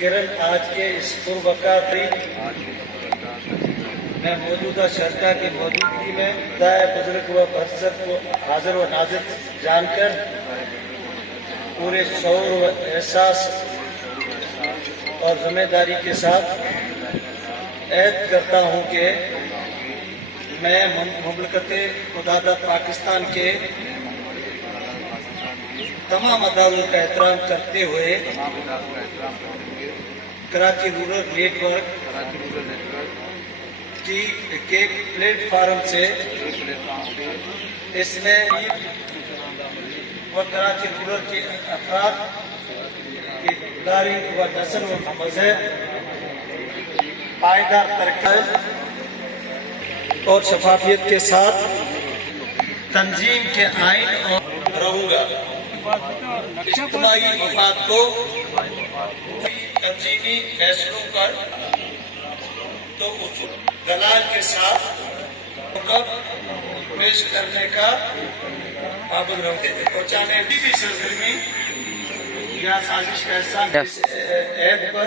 کرن آج کے اس پروقار میں موجودہ شرکا کی موجودگی میں خدائے بزرگ و برزت کو حاضر و ناظر جان کر پورے شعور و احساس اور ذمہ داری کے ساتھ عہد کرتا ہوں کہ میں مملکت متحدہ پاکستان کے تمام اداروں کا احترام کرتے ہوئے کراچی رورل نیٹ ورک کے پلیٹ فارم سے اس میں و کراچی رورل کے افراد کی داری و نسل و مذہب پائیدار ترقی اور شفافیت کے ساتھ تنظیم کے آئین اور رہوں گا اجتماعی مفاد کو تنظیمی فیصلوں پر تو دلال کے ساتھ پیش کرنے کا پابند رہتے پہنچانے بھی سرگرمی یا سازش کا حصہ اس عہد پر